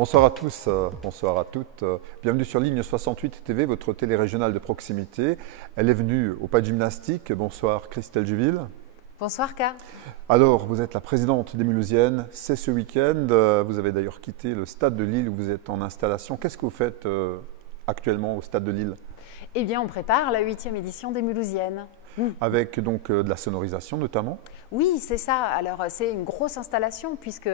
Bonsoir à tous, bonsoir à toutes. Bienvenue sur Ligne 68 TV, votre télé régionale de proximité. Elle est venue au pas de gymnastique. Bonsoir Christelle Juville. Bonsoir K. Alors, vous êtes la présidente des Mulhousiennes. C'est ce week-end. Vous avez d'ailleurs quitté le stade de Lille où vous êtes en installation. Qu'est-ce que vous faites actuellement au stade de Lille? Eh bien, on prépare la 8e édition des Mulhousiennes. Avec donc de la sonorisation notamment. Oui, c'est ça. Alors, c'est une grosse installation puisque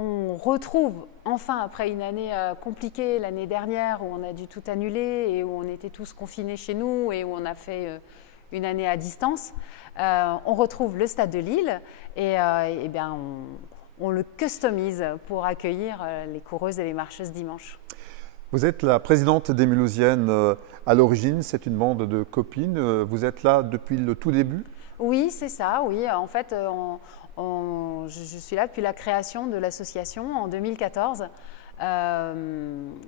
on retrouve enfin, après une année compliquée l'année dernière où on a dû tout annuler et où on était tous confinés chez nous et où on a fait une année à distance, on retrouve le stade de Lille et bien, on le customise pour accueillir les coureuses et les marcheuses dimanche. Vous êtes la présidente des Mulhousiennes à l'origine, c'est une bande de copines. Vous êtes là depuis le tout début? Oui, c'est ça, oui. En fait, je suis là depuis la création de l'association en 2014.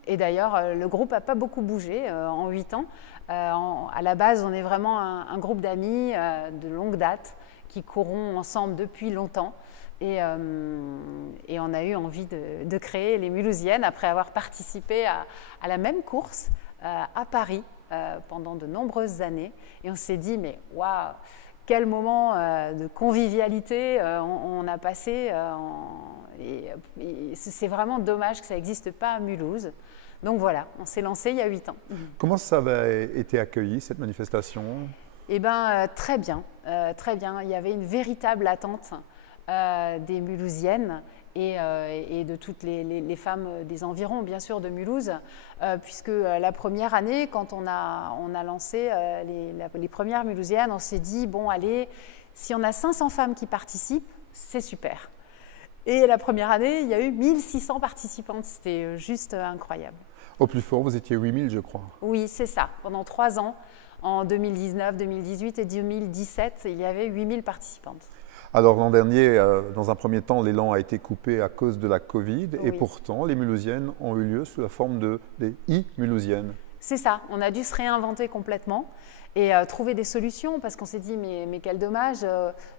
Et d'ailleurs, le groupe n'a pas beaucoup bougé en 8 ans. À la base, on est vraiment un groupe d'amis de longue date qui courons ensemble depuis longtemps. Et on a eu envie de créer les Mulhousiennes après avoir participé à la même course à Paris pendant de nombreuses années. Et on s'est dit, mais waouh, quel moment de convivialité on a passé. Et c'est vraiment dommage que ça n'existe pas à Mulhouse. Donc voilà, on s'est lancé il y a 8 ans. Comment ça avait été accueilli, cette manifestation? Eh bien, très bien, très bien. Il y avait une véritable attente des Mulhousiennes et de toutes les femmes des environs, bien sûr, de Mulhouse, puisque la première année, quand on a lancé les premières Mulhousiennes, on s'est dit, bon, allez, si on a 500 femmes qui participent, c'est super. Et la première année, il y a eu 1600 participantes, c'était juste incroyable. Au plus fort, vous étiez 8000, je crois. Oui, c'est ça. Pendant 3 ans, en 2019, 2018 et 2017, il y avait 8000 participantes. Alors l'an dernier, dans un premier temps, l'élan a été coupé à cause de la Covid et pourtant les Mulhousiennes ont eu lieu sous la forme des e-Mulhousiennes. C'est ça, on a dû se réinventer complètement et trouver des solutions parce qu'on s'est dit mais quel dommage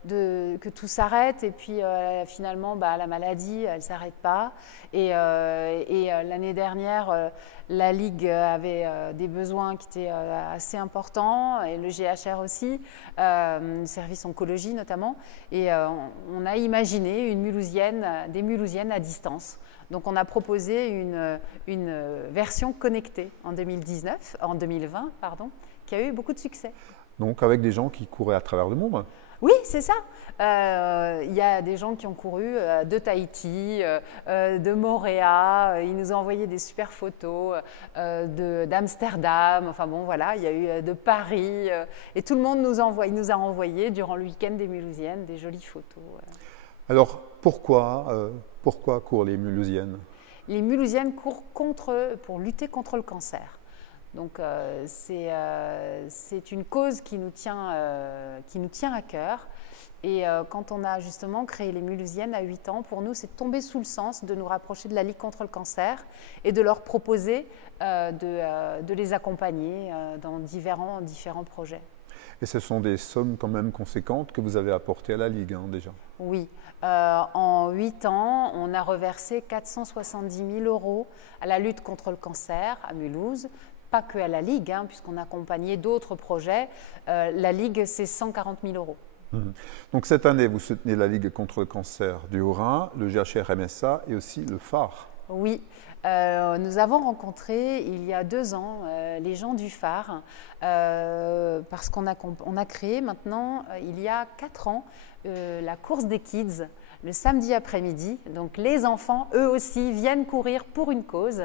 que tout s'arrête et puis finalement la maladie elle ne s'arrête pas et l'année dernière la Ligue avait des besoins qui étaient assez importants et le GHR aussi, le service oncologie notamment et on a imaginé des Mulhousiennes à distance. Donc on a proposé une version connectée en 2020, qui a eu beaucoup de succès. Donc avec des gens qui couraient à travers le monde? Oui, c'est ça. Il y a des gens qui ont couru de Tahiti, de Mooréa, ils nous ont envoyé des super photos d'Amsterdam, enfin bon voilà, il y a eu de Paris, et tout le monde nous a envoyé durant le week-end des Mulhousiennes des jolies photos. Alors pourquoi courent les Mulhousiennes? Les Mulhousiennes courent pour lutter contre le cancer. Donc c'est une cause qui nous tient à cœur. Et quand on a justement créé les Mulhousiennes à 8 ans, pour nous, c'est tombé sous le sens de nous rapprocher de la Ligue contre le cancer et de leur proposer de les accompagner dans différents projets. Et ce sont des sommes quand même conséquentes que vous avez apportées à la Ligue déjà. Oui, en 8 ans, on a reversé 470 000 € à la lutte contre le cancer à Mulhouse. Pas que à la Ligue, puisqu'on accompagnait d'autres projets. La Ligue, c'est 140 000 €. Donc cette année, vous soutenez la Ligue contre le cancer du Haut-Rhin, le GHR MSA et aussi le phare. Oui, nous avons rencontré il y a 2 ans les gens du phare parce qu'on a créé maintenant, il y a 4 ans, la course des kids le samedi après-midi. Donc les enfants, eux aussi, viennent courir pour une cause.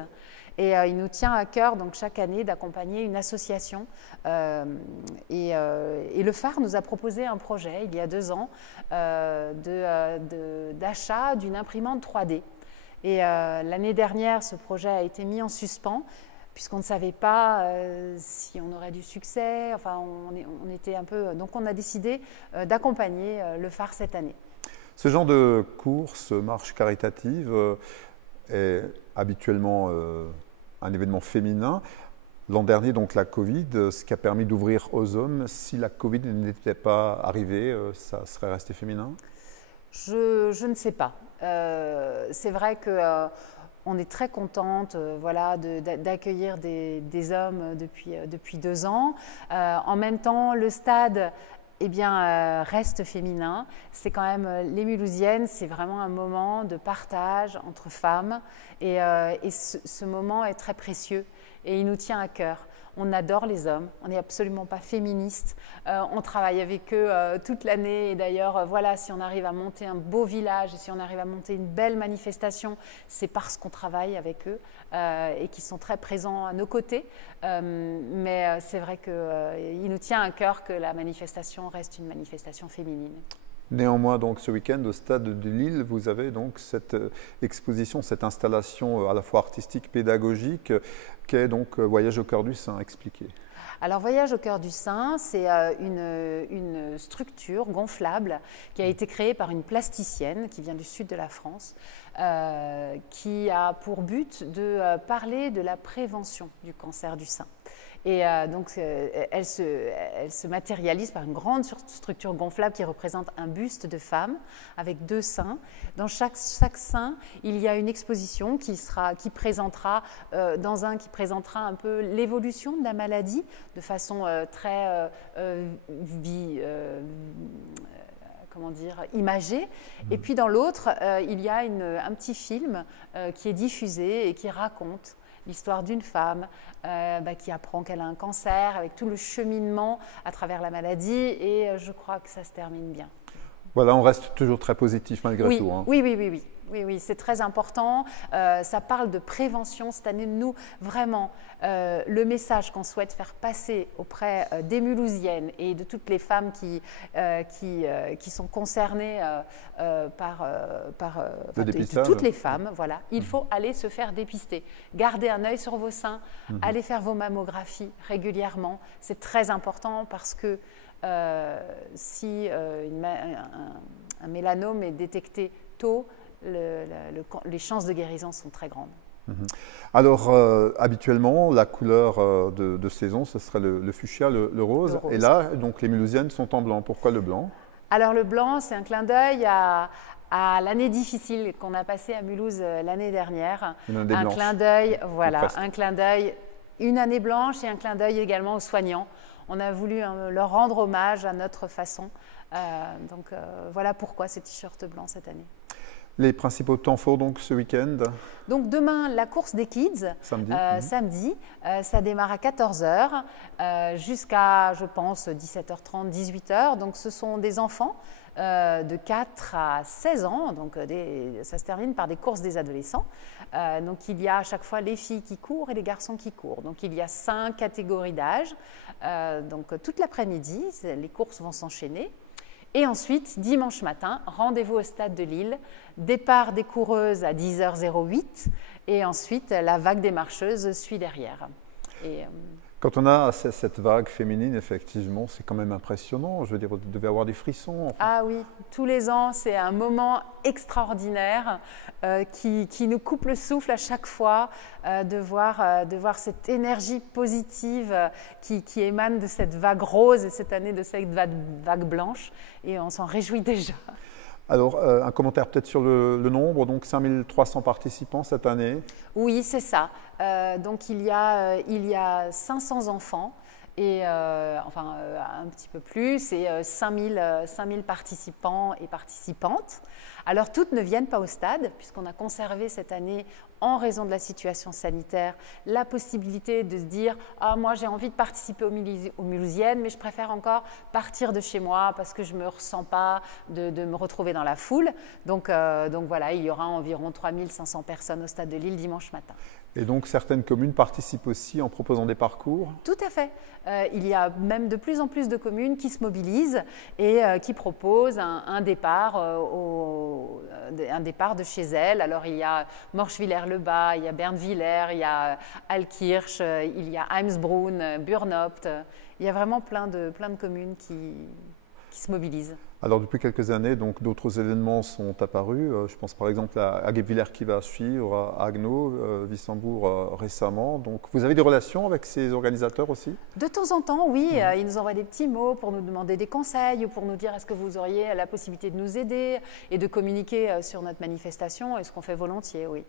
Et il nous tient à cœur donc, chaque année d'accompagner une association. Et le phare nous a proposé un projet il y a 2 ans d'achat d'une imprimante 3D. Et l'année dernière, ce projet a été mis en suspens puisqu'on ne savait pas si on aurait du succès. Enfin, on était un peu. Donc, on a décidé d'accompagner le phare cette année. Ce genre de course, marche caritative, est habituellement un événement féminin. L'an dernier, donc la Covid, ce qui a permis d'ouvrir aux hommes. Si la Covid n'était pas arrivée, ça serait resté féminin? Je ne sais pas. C'est vrai que on est très contente voilà, d'accueillir des hommes depuis 2 ans. En même temps, le stade eh bien, reste féminin. C'est quand même, les Mulhousiennes, c'est vraiment un moment de partage entre femmes et ce moment est très précieux et il nous tient à cœur. On adore les hommes, on n'est absolument pas féministes, on travaille avec eux toute l'année et d'ailleurs, voilà, si on arrive à monter un beau village et si on arrive à monter une belle manifestation, c'est parce qu'on travaille avec eux et qu'ils sont très présents à nos côtés. Mais c'est vrai qu'il nous tient à cœur que la manifestation reste une manifestation féminine. Néanmoins, donc, ce week-end, au stade de Lille, vous avez donc cette exposition, cette installation à la fois artistique, pédagogique, qui est donc Voyage au cœur du Saint, expliqué. Alors, Voyage au cœur du Saint, c'est une structure gonflable qui a été créée par une plasticienne qui vient du sud de la France, qui a pour but de parler de la prévention du cancer du sein. Et donc, elle se matérialise par une grande structure gonflable qui représente un buste de femme avec 2 seins. Dans chaque sein, il y a une exposition qui présentera, qui présentera un peu l'évolution de la maladie de façon très comment dire, imagée. Et puis dans l'autre, il y a un petit film qui est diffusé et qui raconte l'histoire d'une femme qui apprend qu'elle a un cancer, avec tout le cheminement à travers la maladie, et je crois que ça se termine bien. Voilà, on reste toujours très positif malgré tout. Hein. Oui, c'est très important. Ça parle de prévention cette année. Nous, vraiment, le message qu'on souhaite faire passer auprès des Mulhousiennes et de toutes les femmes qui sont concernées de toutes les femmes, voilà, il faut aller se faire dépister. Gardez un œil sur vos seins, allez faire vos mammographies régulièrement. C'est très important parce que si un mélanome est détecté tôt, les chances de guérison sont très grandes. Alors, habituellement, la couleur de saison, ce serait le fuchsia, le rose. Et là, donc, les Mulhousiennes sont en blanc. Pourquoi le blanc? Alors, le blanc, c'est un clin d'œil à l'année difficile qu'on a passée à Mulhouse l'année dernière. Un clin d'œil, voilà, un clin d'œil, une année blanche et un clin d'œil également aux soignants. On a voulu leur rendre hommage à notre façon. Donc, voilà pourquoi ce t-shirt blanc cette année. Les principaux temps forts donc ce week-end? Donc demain, la course des kids, samedi, ça démarre à 14 h jusqu'à, je pense, 17 h 30, 18 h. Donc ce sont des enfants de 4 à 16 ans, donc ça se termine par des courses des adolescents. Donc il y a à chaque fois les filles qui courent et les garçons qui courent. Donc il y a 5 catégories d'âge. Donc toute l'après-midi, les courses vont s'enchaîner. Et ensuite, dimanche matin, rendez-vous au stade de Lille, départ des coureuses à 10 h 08 et ensuite la vague des marcheuses suit derrière. Quand on a cette vague féminine, effectivement, c'est quand même impressionnant. Je veux dire, vous devez avoir des frissons. Enfin. Ah oui, tous les ans, c'est un moment extraordinaire qui nous coupe le souffle à chaque fois de voir cette énergie positive qui émane de cette vague rose et cette année de cette vague blanche. Et on s'en réjouit déjà. Alors, un commentaire peut-être sur le nombre, donc 5300 participants cette année. Oui, c'est ça. Donc il y a 500 enfants, et enfin un petit peu plus, et 5000 participants et participantes. Alors toutes ne viennent pas au stade, puisqu'on a conservé cette année, en raison de la situation sanitaire, la possibilité de se dire « Ah, moi j'ai envie de participer aux Mulhousiennes, mais je préfère encore partir de chez moi parce que je ne me ressens pas de me retrouver dans la foule. » Donc voilà, il y aura environ 3500 personnes au stade de Lille dimanche matin. Et donc certaines communes participent aussi en proposant des parcours? Tout à fait. Il y a même de plus en plus de communes qui se mobilisent et qui proposent un départ de chez elles. Alors il y a Morchevillers-le-Bas, il y a Bernvillers, il y a Altkirch, il y a Heimsbrunn, Burnopt. Il y a vraiment plein de communes qui qui se mobilisent. Alors depuis quelques années, donc d'autres événements sont apparus. Je pense par exemple à Guebwiller qui va suivre, à Agno, Wissembourg récemment. Donc vous avez des relations avec ces organisateurs aussi? De temps en temps, oui. Ils nous envoient des petits mots pour nous demander des conseils ou pour nous dire est-ce que vous auriez la possibilité de nous aider et de communiquer sur notre manifestation, et ce qu'on fait volontiers, oui.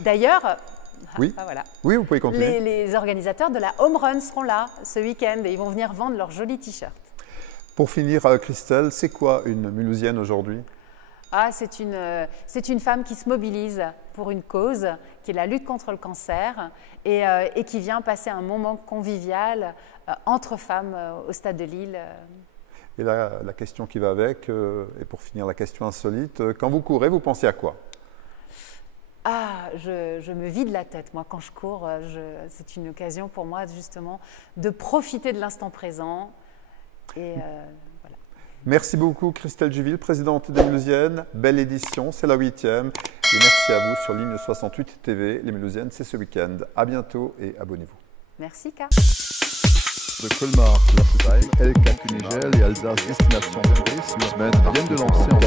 D'ailleurs, oui. Voilà. Oui, vous pouvez continuer. Les organisateurs de la Home Run seront là ce week-end et ils vont venir vendre leurs jolis t-shirts. Pour finir, Christelle, c'est quoi une Mulhousienne aujourd'hui? C'est une femme qui se mobilise pour une cause, qui est la lutte contre le cancer, et qui vient passer un moment convivial entre femmes au Stade de Lille. Et là, la question qui va avec, et pour finir la question insolite, quand vous courez, vous pensez à quoi? Je me vide la tête. Moi, quand je cours, c'est une occasion pour moi justement de profiter de l'instant présent. Et voilà. Merci beaucoup Christelle Juville, présidente des Mulhousiennes. Belle édition, c'est la 8e. Et merci à vous sur Ligne 68 TV. Les Mulhousiennes, c'est ce week-end. À bientôt et abonnez-vous. Merci K. De Colmar, la société El Cap Nigel et Alsace Destination Tourisme viennent de lancer en